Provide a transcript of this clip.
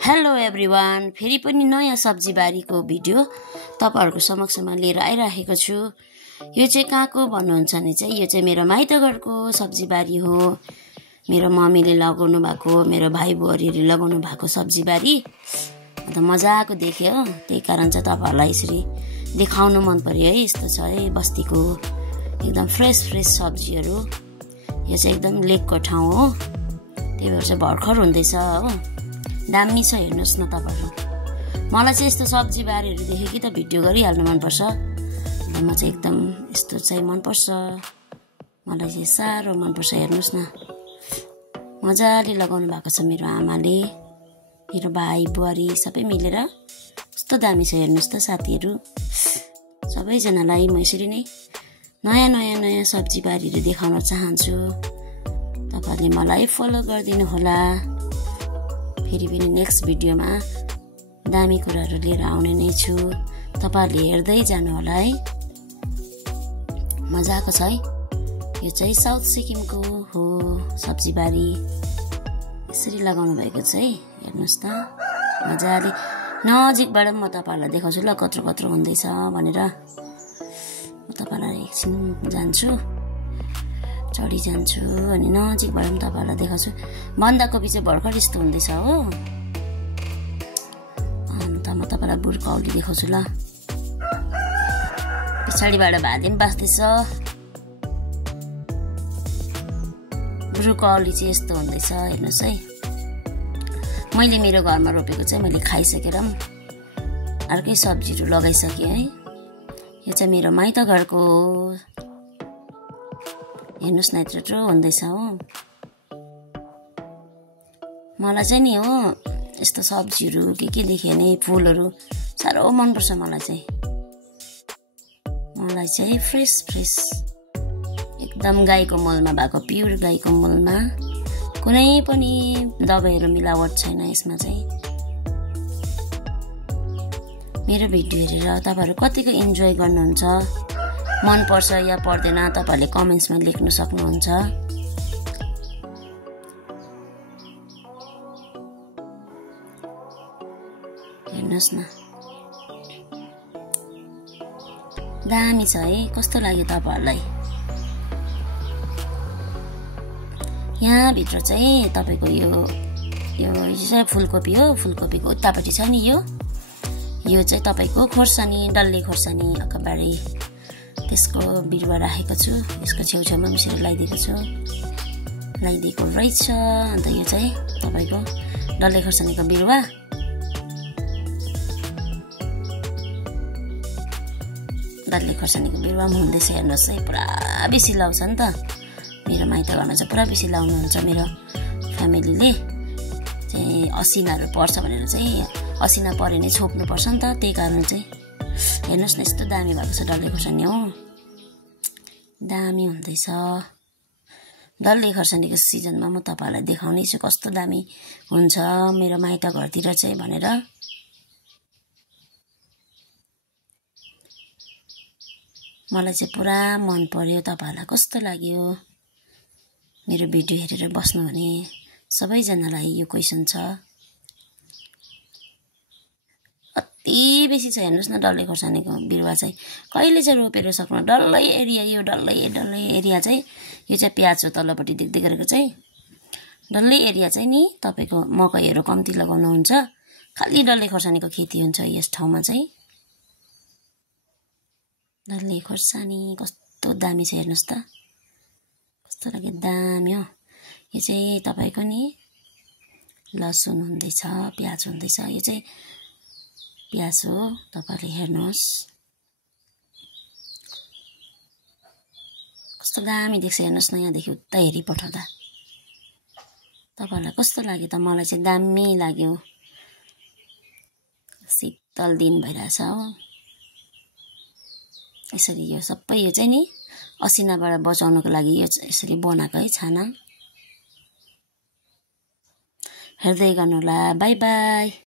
Hello everyone, फेरि पनि नयाँ सब्जी बारीको भिडियो तपाईहरुको समक्षमा लिएर आइराखेको छु। यो चाहिँ कहाँको भन्नुहुन्छ भने चाहिँ यो चाहिँ मेरो माइतघरको सब्जी बारी हो। मेरो मम्मीले लगाउनु भएको, मेरो भाइ बुहारीले लगाउनु भएको सब्जी बारी अन्त मजाको देख्यो। त्यही कारण चाहिँ तपाईहरुलाई यसरी देखाउनु मन पर्यो है। यस्तो छ है बस्तीको एकदम फ्रेश सब्जीहरु। यो चाहिँ एकदम लेकको ठाउँ हो, त्यही भएर चाहिँ भर्खर हुँदैछ हो। दामी छ, हेर्नुस् न तपाईहरु। मलाई चाहिँ यस्तो सब्जी बारीहरु देखे कि त भिडियो गरिहाल्नु मन पर्छ। अन्त म चाहिँ एकदम यस्तो चाहिँ मन पर्छ, मलाई चाहिँ साह्रो मन पर्छ। हेर्नुस् न, मजाले लगाउनु भएको छ मेरो आमाले, मेरो भाइ बुहारी सबै मिलेर। कस्तो दामी छ हेर्नुस् त साथीहरु। सबैजनालाई म यसरी नै नयाँ सब्जी बारीहरु देखाउन चाहन्छु। तपाईहरुले मलाई फलो गरिदिनु होला। फेरि पनि नेक्स्ट भिडियोमा दामी कुराहरु लिएर आउने नै छु। तपाईहरुले हेर्दै जानु होला है। मजाको छ है। यो चाहिँ साउथ सिक्किमको हो सब्जी बारी। यसरी लगाउनु भएको छ है। हेर्नुस् त मजाले नजिकबाट म तपाईहरुलाई देखाउँछु ल कत्रो हुँदैछ भनेर। म तपाईहरुलाई एकछिन जान्छु, चढी जान्छु अनि नजिकबाट पनि तपाईहरुलाई देखाउँछु। बन्दाकोपी चाहिँ भर्खर यस्तो हुँदैछ हो। अन्त म तपाईहरुलाई ब्रोकौली देखाउँछु ल। पछाडिबाट भाजी पनि बास्दैछ। ब्रोकौली चाहिँ यस्तो हुँदैछ हेर्नुस् है। मैले मेरो घरमा रोपेको चाहिँ मैले खाइसकेर अर्कै सब्जीहरु लगाइसके है। यो चाहिँ मेरो माइतघरको हेर्नुस् न, यत्रो हुँदैछ हो। मलाई चाहिँ नि हो यस्तो सब्जीहरु के देखे नि फुलहरु साह्रो मन पर्छ। मलाई चाहिँ फ्रेश एकदम गाईको मलमा भएको, प्युर गाईको मलमा, कुनै पनि दबाईहरु मिलावट छैन यसमा चाहिँ। मेरो भिडियो हेरेर तपाईहरु कतिको इन्जोय गर्नुहुन्छ, मन पर्छ या पर्दैन तपाईहरुले कमेन्ट्समा लेख्न सक्नुहुन्छ। हेर्नुस् न, दामी छ है। कस्तो लाग्यो तपाईहरुलाई? यहाँ भित्र चाहिँ तपाईको यो चाहिँ फूलकोपी हो। फूलकोपीको उतापट्टि छ नि यो चाहिँ तपाईको खोर्सानी, डल्ले खोर्सानी अकबारी त्यसको बिरुवा राखेको छु। यसको छेउछाउमा मिसेर लगाइदिएको रहेछ। अन्त यो चाहिँ तपाईको डल्ले खोर्सानीको बिरुवा। डल्ले खोर्सानीको बिरुवा हुँदैछ हेर्नुहोस् है। पुरा बेसी लाउँछ नि त मेरो माइतघरमा चाहिँ, पुरा बेसी लाउनुहुन्छ मेरो फ्यामिलीले चाहिँ। असिनाहरु पर्छ भनेर चाहिँ असिना परे नै छोप्नु पर्छ नि त, त्यही कारण चाहिँ। हेर्नुस् न यस्तो दामी भएको छ डल्ले खोर्सानी हो। दामी हुँदैछ। डल्ले खोर्सानीको सिजनमा म तपाईहरुलाई देखाउने छु कस्तो दामी हुन्छ मेरो माइतघरतिर चाहिँ भनेर। मलाई चाहिँ पुरा मन पर्यो। तपाईहरुलाई कस्तो लाग्यो मेरो भिडियो हेरेर बस्नु भने? सबैजनालाई यो क्वेशन छ। अति बेसी छ हेर्नुस् न डल्ले खोर्सानीको बिरुवा चाहिँ। कहिले चाहिँ रोपेर सक्नु? डल्लै एरिया, यो डल्लै एरिया चाहिँ यो चाहिँ प्याज हो। तल्लोपट्टि देख्दै गरेको चाहिँ डल्लै एरिया चाहिँ नि तपाईको मकैहरु कम्ती लगाउनुहुन्छ। खाली डल्ले खोर्सानीको खेती हुन्छ यस ठाउँमा चाहिँ। डल्ले खोर्सानी कस्तो दामी छ हेर्नुस् त। कस्तो लाग्यो? दामी हो। यो चाहिँ तपाईको नि लसुन हुँदैछ, प्याज हुँदैछ। यो चाहिँ प्याज हो। तपाईहरुले हेर्नुहोस् कस्तो दामी देख्छ हेर्नुहोस् न। यहाँदेखि उता हेरी पठाउँदा तपाईहरुलाई कस्तो लाग्यो त? मलाई चाहिँ दामी लाग्यो। शीतल दिन भइरहेछ हो। यसरी यो सबै यो चाहिँ नि असिनाबाट बचाउनको लागि यो यसरी बनाएको है छाना। हेर्दै गर्नु होला। Bye bye.